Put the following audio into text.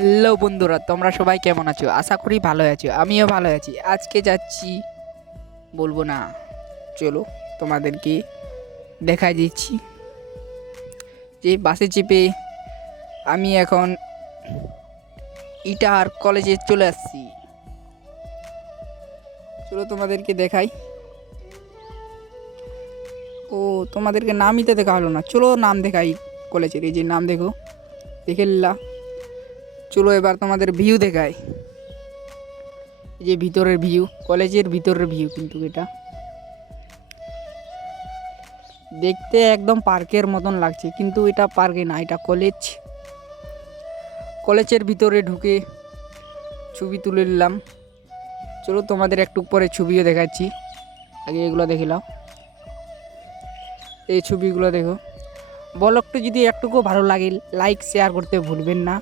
Hello বন্ধুরা, তোমরা সবাই কেমন আছো? আশা করি ভালো আছো, আমিও ভালো আছি। আজকে যাচ্ছি, বলবো না, চলো তোমাদেরকে দেখাই দিচ্ছি যে বাসে চেপে আমি এখন ইটাহার কলেজে চলে আসছি। চলো তোমাদেরকে দেখাই। ও, তোমাদেরকে নামই তো দেখা হলো না। চলো নাম দেখাই কলেজের। এই যে নাম দেখো, দেখে নিলা। চলো এবার তোমাদের ভিউ দেখাই। এই যে ভিতরের ভিউ, কলেজের ভিতরের ভিউ, কিন্তু এটা দেখতে একদম পার্কের মতন লাগছে, কিন্তু এটা পার্কে না, এটা কলেজ। কলেজের ভিতরে ঢুকে ছবি তুলে নিলাম। চলো তোমাদের একটু পরে ছবিও দেখাচ্ছি, আগে এগুলো দেখে নাও। এই ছবিগুলো দেখো। ব্লগটা যদি একটুকু ভালো লাগে, লাইক শেয়ার করতে ভুলবেন না।